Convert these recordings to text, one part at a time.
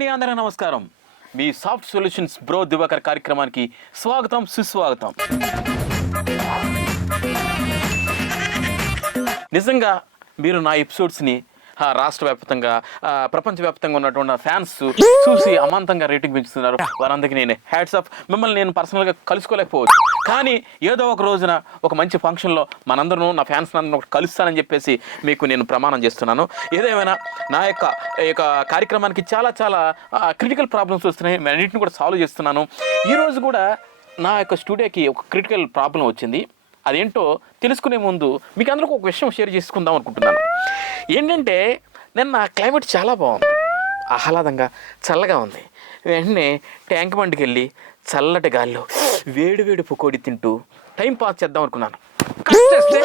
Hi అండి, అందరూ నమస్కారం. మీ సాఫ్ట్ సొల్యూషన్స్ బ్రో దివాకర్ కార్యక్రమానికి స్వాగతం, సుస్వాగతం. నిజంగా మీరు నా ఎపిసోడ్స్ని రాష్ట్ర వ్యాప్తంగా ప్రపంచవ్యాప్తంగా ఉన్నటువంటి ఫ్యాన్స్ చూసి అమాంతంగా రేటింగ్ పెంచుతున్నారు. వారందరికీ నేను హ్యాట్స్ ఆఫ్. మిమ్మల్ని నేను పర్సనల్గా కలుసుకోలేకపోవచ్చు, కానీ ఏదో ఒక రోజున ఒక మంచి ఫంక్షన్లో మనందరూ నా ఫ్యాన్స్ అందరూ కలుస్తానని చెప్పేసి మీకు నేను ప్రమాణం చేస్తున్నాను. ఏదేమైనా నా యొక్క కార్యక్రమానికి చాలా చాలా క్రిటికల్ ప్రాబ్లమ్స్ వస్తున్నాయి. నేను అన్నింటిని కూడా సాల్వ్ చేస్తున్నాను. ఈరోజు కూడా నా యొక్క స్టూడియోకి ఒక క్రిటికల్ ప్రాబ్లం వచ్చింది. అదేంటో తెలుసుకునే ముందు మీకు అందరికీ ఒక విషయం షేర్ చేసుకుందాం అనుకుంటున్నాను. ఏంటంటే నిన్న క్లైమేట్ చాలా బాగుంది, ఆహ్లాదంగా చల్లగా ఉంది. వెంటనే ట్యాంక్ బండ్కి వెళ్ళి చల్లటి గాల్లో వేడి వేడి పకోడీ తింటూ టైం పాస్ చేద్దాం అనుకున్నాను. కష్టేస్తే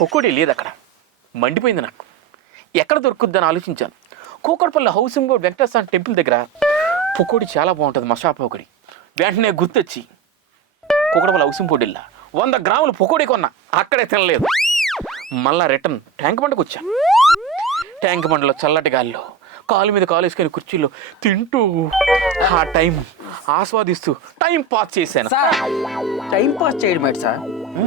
పకోడీ లేదు అక్కడ. మండిపోయింది నాకు. ఎక్కడ దొరుకుద్దని ఆలోచించాను. Kukatpally housing board Venkateswara temple దగ్గర పకోడీ చాలా బాగుంటుంది, మసాలా పకోడీ. వెంటనే గుర్తొచ్చి కూకట్పల్లి హౌసింగ్ బోర్డు వెళ్ళా 100 గ్రాములు పకోడీ కొన్నా. అక్కడే తినలేదు. మళ్ళా రిటర్న్ ట్యాంక్ బండకు వచ్చా. ట్యాంక్ బండలో చల్లటి గాల్లో కాలు మీద కాలు వేసుకొని కుర్చీలో తింటూ ఆ టైం ఆస్వాదిస్తూ టైం పాస్ చేశాను. సార్, టైం పాస్ చేయడం ఏంటి సార్?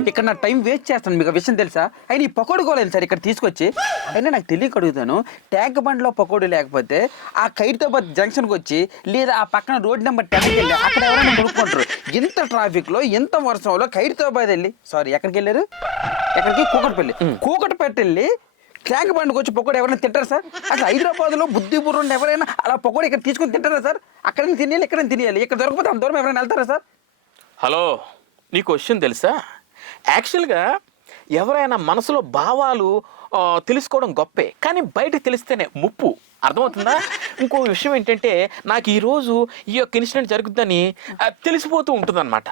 ఇక్కడ నా టైం వేస్ట్ చేస్తాను, మీకు విషయం తెలుసా? అయినా ఈ పకోడీ కోలేదు సార్ ఇక్కడ తీసుకొచ్చి. అయినా నాకు తెలియక అడుగుతాను, ట్యాంక్ బండ్లో పకోడీ లేకపోతే ఆ ఖైరతాబాద్ జంక్షన్కి వచ్చి లేదా ఆ పక్కన రోడ్ నెంబర్ 10కి వెళ్ళి అక్కడ ఎవరైనా కొనుక్కుంటారు. ఇంత ట్రాఫిక్లో ఇంత వర్షంలో ఖైరతాబాద్ వెళ్ళి ఎక్కడికి వెళ్ళారు? ఎక్కడికి? కూకట్పల్లి వెళ్ళి ట్యాంక్ బండ్కి వచ్చి పకోడీ ఎవరైనా తింటారు సార్? అసలు హైదరాబాద్లో బుద్ధి బుర్ర ఎవరైనా అలా పకోడీ ఇక్కడ తీసుకొని తింటారా సార్? అక్కడైనా తినేయాలి, ఎక్కడైనా తినేయాలి. ఇక్కడ దొరకపోతే అంత దూరం ఎవరైనా వెళ్తారా సార్? హలో, నీకు క్వశ్చన్ తెలుసా? యాక్చువల్గా ఎవరైనా మనసులో భావాలు తెలుసుకోవడం గొప్పే, కానీ బయటకు తెలిస్తేనే ముప్పు. అర్థమవుతుందా? ఇంకో విషయం ఏంటంటే నాకు ఈరోజు ఈ యొక్క ఇన్సిడెంట్ జరుగుతుందని తెలిసిపోతూ ఉంటుంది అనమాట.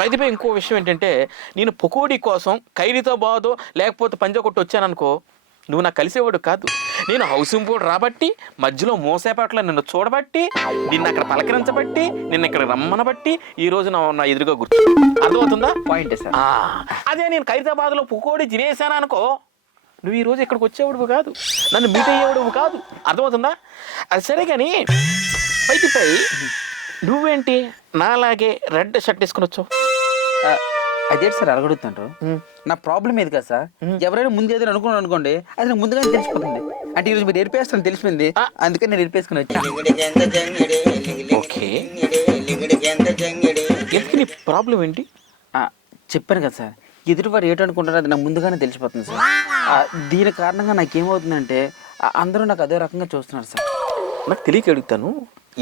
బయటపై ఇంకో విషయం ఏంటంటే నేను పకోడీ కోసం ఖైరతాబాదో లేకపోతే పంజాగుట్ట వచ్చాననుకో, నువ్వు నాకు కలిసేవాడు కాదు. నేను హౌసింగ్ బోర్డు రాబట్టి, మధ్యలో మోసేపాట్లో నిన్ను చూడబట్టి, నిన్ను అక్కడ పలకరించబట్టి, నిన్ను ఇక్కడ రమ్మనబట్టి ఈ రోజు నా ఎదురుగా గుర్తు. అర్థమవుతుందా? Point sir. అదే నేను ఖైరతాబాద్లో పకోడీ తినేసాను అనుకో, నువ్వు ఈరోజు ఇక్కడికి వచ్చేవాడు కాదు, నన్ను మీట్ అయ్యేవాడు కాదు. అర్థమవుతుందా? అది సరే, కానీ బయటిపై నువ్వేంటి నాలాగే రెడ్ షర్ట్ వేసుకుని వచ్చావు? అదేంటి సార్ అడగడుగుతుంటారు? నా ప్రాబ్లం ఏది కదా సార్. ఎవరైనా ముందు ఏదైనా అనుకున్నాను అనుకోండి, అది నాకు ముందుగానే తెలిసిపోతుంది. అంటే ఈరోజు మీరు నేర్పేస్తాను తెలిసిపోయింది, అందుకని నేను నేర్పేసుకుని వచ్చాను. ఓకే, నీ ప్రాబ్లం ఏంటి? చెప్పాను కదా సార్, ఎదుటివారు ఏటనుకుంటారో అది నాకు ముందుగానే తెలిసిపోతుంది సార్. దీని కారణంగా నాకేమవుతుందంటే అందరూ నాకు అదే రకంగా చూస్తున్నారు సార్. నాకు తెలియక అడుగుతాను,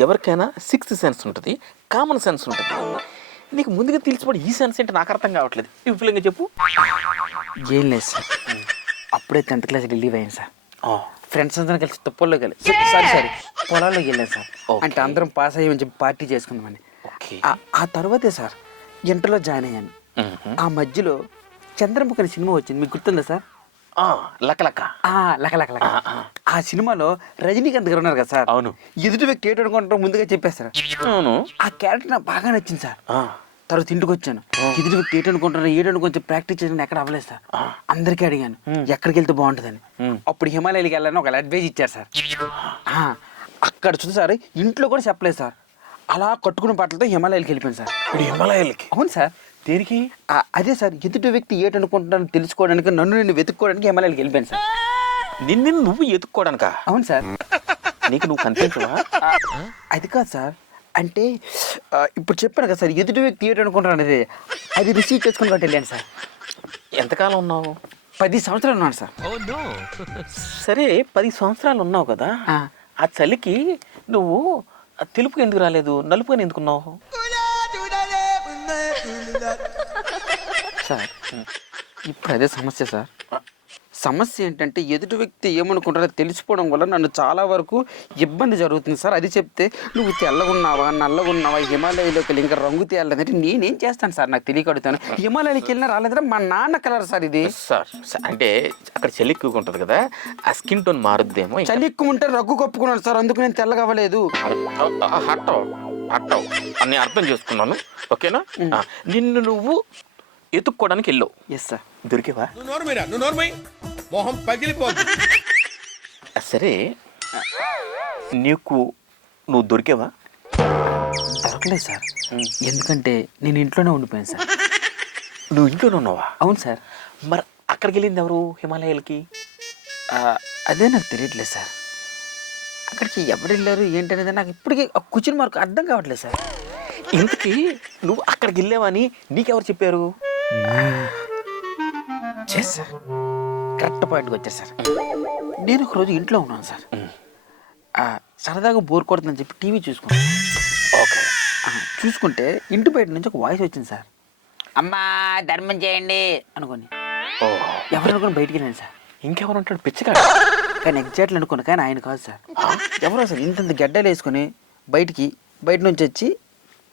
ఎవరికైనా 6th సెన్స్ ఉంటుంది, కామన్ సెన్స్ ఉంటుంది. నీకు ముందుగా తెలిసిపోయి ఈ సెన్స్ ఏంటి నాకు అర్థం కావట్లేదు. విపులంగా చెప్పు. ఏం లేదు సార్, అప్పుడే 10th క్లాస్ రిలీవ్ అయ్యాను సార్. ఫ్రెండ్స్ అందరం కలిసి తుప్పల్లో కలిసి సారీ పొలాల్లోకి వెళ్ళాను సార్. అంటే అందరం పాస్ అయ్యమని చెప్పి పార్టీ చేసుకుందామని. ఆ తర్వాతే సార్ ఇంటర్లో జాయిన్ అయ్యాను. ఆ మధ్యలో చంద్రముఖి అనే సినిమా వచ్చింది, మీకు గుర్తుందా సార్? లక. ఆ సినిమాలో రజనీకాంత్ గారు ఉన్నారు కదా సార్. అవును. ఎదుటి వ్యక్తి ఏటనుకుంటారో ముందుగా చెప్పేస్తారు. అవును. ఆ క్యారెక్టర్ నాకు బాగా నచ్చింది సార్. తర్వాత ఇంటికి వచ్చాను, ఎదుటి వ్యక్తి ఏటనుకుంటారో కొంచెం ప్రాక్టీస్ చేయడానికి ఎక్కడ అవ్వలేదు సార్. అందరికీ అడిగాను ఎక్కడికి వెళ్తే బాగుంటుందని. అప్పుడు హిమాలయాలకి వెళ్ళాలని ఒక అడ్వైజ్ ఇచ్చారు సార్. అక్కడ చూసి సార్ ఇంట్లో కూడా చెప్పలేదు సార్. అలా కట్టుకున్న బట్టలతో హిమాలయాలకి వెళ్ళిపోయాను సార్. హిమాలయాలకి? అవును సార్. దేనికి? అదే సార్, ఎదుటి వ్యక్తి ఏటనుకుంటారని తెలుసుకోవడానికి, నన్ను నేను వెతుక్కోవడానికి హిమాలయాలకి వెళ్ళిపోయాను సార్. నిన్ను నువ్వు ఎత్తుక్కోవడానికా? అవును సార్. నీకు నువ్వు కనిపించవా? అది కాదు సార్, అంటే ఇప్పుడు చెప్పాను కదా సార్, ఎదుటి వ్యక్తి ఏటనుకుంటారు అనేది అది రిసీవ్ చేసుకుని కాబట్టి వెళ్ళాను సార్. ఎంతకాలం ఉన్నావు? 10 సంవత్సరాలు ఉన్నాను సార్. సరే, 10 సంవత్సరాలు ఉన్నావు కదా, ఆ చలికి నువ్వు తెలుపు ఎందుకు రాలేదు, నలుపుని ఎందుకున్నావు? సార్ ఇప్పుడు అదే సమస్య సార్. సమస్య ఏంటంటే ఎదుటి వ్యక్తి ఏమనుకుంటారో తెలిసిపోవడం వల్ల నన్ను చాలా వరకు ఇబ్బంది జరుగుతుంది సార్. అది చెప్తే నువ్వు తెల్లగున్నావా నల్లగున్నావా హిమాలయాలోకి వెళ్ళి ఇంకా రంగు తేయాలంటే నేనేం చేస్తాను సార్? నాకు తెలియక అడుగుతాను. హిమాలయానికి వెళ్ళినా రాలేదంటే మా నాన్న కలర్ సార్ ఇది. సార్ అంటే అక్కడ చలి ఎక్కువగా ఉంటుంది కదా, ఆ స్కిన్ టోన్ మారుద్దేమో. చలి ఎక్కువ ఉంటే రగ్గు కప్పుకున్నాను సార్, అందుకు నేను తెల్లగా అవ్వలేదు. అట్టవు అని అర్థం చేసుకున్నాను. ఓకేనా? నిన్ను నువ్వు ఎత్తుక్కోవడానికి వెళ్ళావు. Yes sir. దొరికేవా? మొహం పగిలిపోతుంది. సరే, నీకు నువ్వు దొరికేవా? దొరకలేదు సార్. ఎందుకంటే నేను ఇంట్లోనే ఉండిపోయాను సార్. నువ్వు ఇంట్లోనే ఉన్నావా? అవును సార్. మరి అక్కడికి వెళ్ళింది ఎవరు హిమాలయాలకి? అదే నాకు తెలియట్లేదు సార్. అక్కడికి ఎవరు వెళ్ళారు ఏంటనేది నాకు ఇప్పటికీ క్వశ్చన్ మార్క్ అర్థం కావట్లేదు సార్. ఇంతకీ నువ్వు అక్కడికి వెళ్ళావని నీకెవరు చెప్పారు? సార్ కరెక్ట్ పాయింట్కి వచ్చారు సార్. నేను ఒకరోజు ఇంట్లో ఉన్నాను సార్. సరదాగా బోర్ కొడుతుందని చెప్పి టీవీ చూసుకున్నాను. ఓకే. చూసుకుంటే ఇంటి బయట నుంచి ఒక వాయిస్ వచ్చింది సార్. అమ్మా ధర్మం చేయండి అనుకోని. ఎవరు అనుకుని బయటికి వెళ్ళాను సార్. ఇంకెవరు ఉంటాడు పిచ్చిగా? కానీ ఎగ్జాక్ట్లీ అనుకున్నా, కానీ ఆయన కాదు సార్. ఎవరో సార్ ఇంత గడ్డలు వేసుకొని బయట నుంచి వచ్చి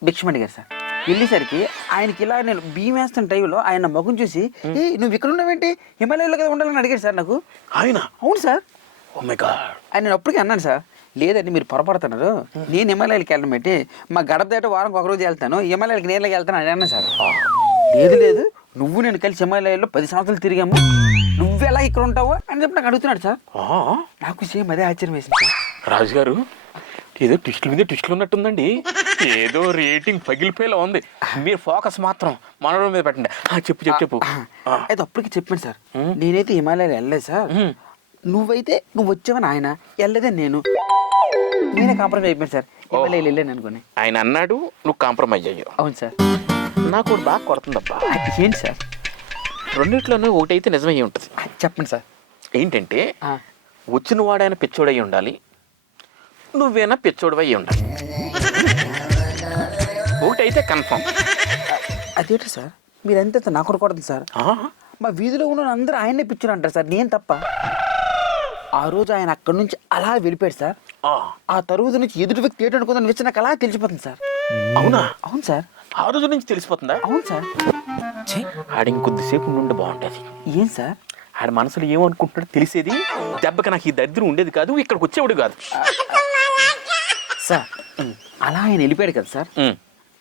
భిక్షం అడిగారు సార్. వెళ్ళేసరికి ఆయనకి ఇలా నేను బియ్యం వేస్తున్న టైంలో ఆయన మగం చూసి ఏ నువ్వు ఇక్కడ ఉన్నావేంటి, హిమాలయాలో కదా ఉండాలని అడిగారు సార్ నాకు. ఆయన? అవును సార్. Oh my God. ఆయన నేను అప్పటికే అన్నాను సార్, లేదండి మీరు పొరపడుతున్నారు, నేను హిమాలయాలకి వెళ్ళడం పెట్టి మా గడప దాట వారం ఒకరోజు వెళ్తాను, హిమాలయాలకి నేలకి వెళ్తాను అని అన్నా సార్. లేదు నువ్వు నేను కలిసి హిమాలయాల్లో 10 సంవత్సరాలు తిరిగాము, నువ్వు ఎలా ఇక్కడ ఉంటావు అని చెప్పి నాకు అడుగుతున్నాడు సార్. నాకు సేమ్ అదే ఆశ్చర్యం వేసింది సార్. రాజుగారు ఏదో ట్విస్టుల మీద ట్విస్టులు ఉన్నట్టుందండి. ఏదో రేటింగ్ పగిలిపోయేలా ఉంది. మీరు ఫోకస్ మాత్రం మనోడి మీద పెట్టండి. చెప్పు. అయితే అప్పటికి చెప్పాను సార్, నేనైతే హిమాలయాలు వెళ్ళలేదు సార్, నువ్వు వచ్చావని ఆయన, వెళ్ళలేదే నేనే కాంప్రమైజ్ అయిపోయాను సార్. హిమాలయాలు వెళ్ళాను అనుకోని. ఆయన అన్నాడు, నువ్వు కాంప్రమైజ్ అయ్యావు. అవును సార్. నాకు బాగా కొడుతుందబ్బా. అది ఏంటి సార్? రెండిట్లోనూ ఒకటైతే నిజమయ్యి ఉంటుంది. చెప్పండి సార్. ఏంటంటే వచ్చిన వాడైనా పిచ్చోడై ఉండాలి, నువ్వేనా పిచ్చోడు అయ్యి ఉండాలి. ఒకటైతే కన్ఫర్మ్. అదేంటి సార్ మీరు ఎంత నాకు కొడుతుంది సార్? మా వీధిలో ఉన్న అందరూ ఆయనే పిచ్చోడు అంటారు సార్, నేను తప్ప. ఆ రోజు ఆయన అక్కడి నుంచి అలా వెళ్ళిపోయాడు సార్. ఆ తరువాత నుంచి ఎదుటి వ్యక్తి ఏంటనుకుందని విషయం నాకు అలా తెలిసిపోతుంది సార్. అవునా? అవును సార్. ఆ రోజు నుంచి తెలిసిపోతుందా? అవును సార్. ఆడి ఇంకొద్దిసేపు నుండి బాగుంటుంది. ఏం సార్? ఆడి మనసులో ఏమనుకుంటున్నాడో తెలిసేది. దెబ్బకి నాకు ఈ దరిద్రం ఉండేది కాదు, ఇక్కడికి వచ్చేవాడు కాదు సార్. అలా ఆయన వెళ్ళిపోయాడు కదా సార్.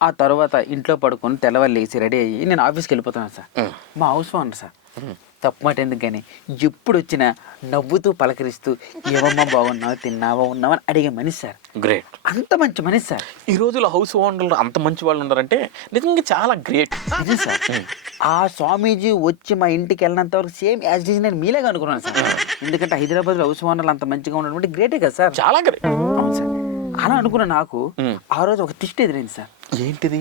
ఆ తర్వాత ఇంట్లో పడుకొని తెల్లవారు లేచి రెడీ అయ్యి నేను ఆఫీస్కి వెళ్ళిపోతున్నాను సార్. మా హౌస్ ఓనర్ సార్ తప్పు మాట ఎందుకు కానీ ఎప్పుడు వచ్చినా నవ్వుతూ పలకరిస్తూ ఏమమ్మా బాగున్నావు, తిన్నావా, ఉన్నావా అని అడిగే మనిషి సార్. గ్రేట్. అంత మంచి మనిషి సార్. ఈ రోజుల్లో హౌస్ ఓనర్లు అంత మంచి వాళ్ళు ఉన్నారంటే నిజంగా చాలా గ్రేట్. నిజం సార్. ఆ స్వామీజీ వచ్చి మా ఇంటికి వెళ్ళినంత వరకు సేమ్ యాజ్ ఇట్ ఈజ్ నేను మీలాగా అనుకున్నాను సార్. ఎందుకంటే హైదరాబాద్లో హౌస్ ఓనర్లు అంత మంచిగా ఉన్నటువంటి గ్రేటే కదా సార్. చాలా గ్రేట్. అవును సార్. అలా అనుకున్న నాకు ఆ రోజు ఒక ట్విస్ట్ ఎదురైంది సార్. ఏంటిది?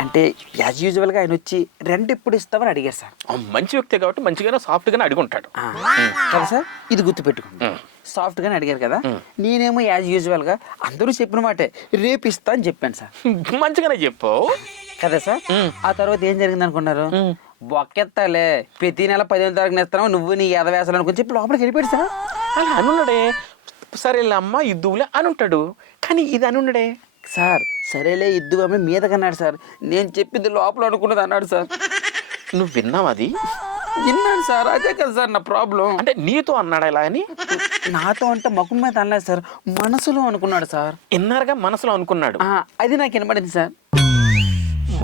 అంటే యాజ్ యూజువల్గా ఆయన వచ్చి రెంట్ ఎప్పుడు ఇస్తామని అడిగారు సార్. మంచి వ్యక్తే కాబట్టి మంచిగానే సాఫ్ట్గానే అడుగుంటాడు కదా సార్. ఇది గుర్తుపెట్టుకోండి, సాఫ్ట్గానే అడిగారు కదా. నేనేమో యాజ్ యూజువల్గా అందరూ చెప్పిన మాటే రేపు ఇస్తా అని చెప్పాను సార్. మంచిగానే చెప్పావు కదా సార్. ఆ తర్వాత ఏం జరిగింది అనుకున్నారు? ఒక్కెత్తాలే ప్రతి నెల 15వ తారీఖున ఇస్తాను, నువ్వు నీ ఎదవేసాలు అనుకుని చెప్పి లోపలికి వెళ్ళిపోయాడు సార్. అలా అనున్నాడే. సరేలే అమ్మ ఇద్దువులే అని ఉంటాడు, కానీ ఇది అనున్నాడే సార్. సరేలే ఇద్దు అమ్మ మీద కన్నాడు సార్. నేను చెప్పింది లోపల అనుకున్నది అన్నాడు సార్. నువ్వు విన్నావు? అది విన్నాను సార్. అదే కదా సార్ నా ప్రాబ్లం. అంటే నీతో అన్నాడా ఇలా అని? నాతో అంటే ముఖం మీద అనలేదు సార్, మనసులో అనుకున్నాడు సార్. ఇన్నారుగా మనసులో అనుకున్నాడు. అది నాకు వినబడింది సార్.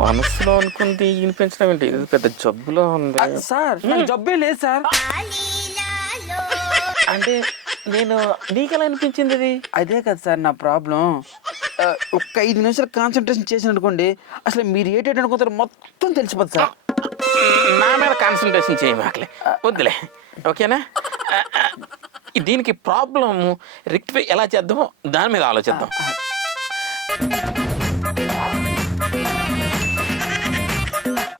మనసులో అనుకుంది వినిపించడం ఏంటి? ఇది పెద్ద జబ్బులో ఉంది సార్. జబ్బే లేదు సార్. అంటే నేను నీకెలా అనిపించింది అది? అదే కదా సార్ నా ప్రాబ్లం. ఒక్క 5 నిమిషాలు కాన్సన్ట్రేషన్ చేసిన అనుకోండి, అసలు మీరు ఏంటంటే అనుకుంటారు మొత్తం తెలిసిపోతుంది సార్. నా మీద కాన్సన్ట్రేషన్ చేయమాకలే, వద్దులే. ఓకేనా? దీనికి ప్రాబ్లం రెక్టిఫై ఎలా చేద్దామో దాని మీద ఆలోచిద్దాం.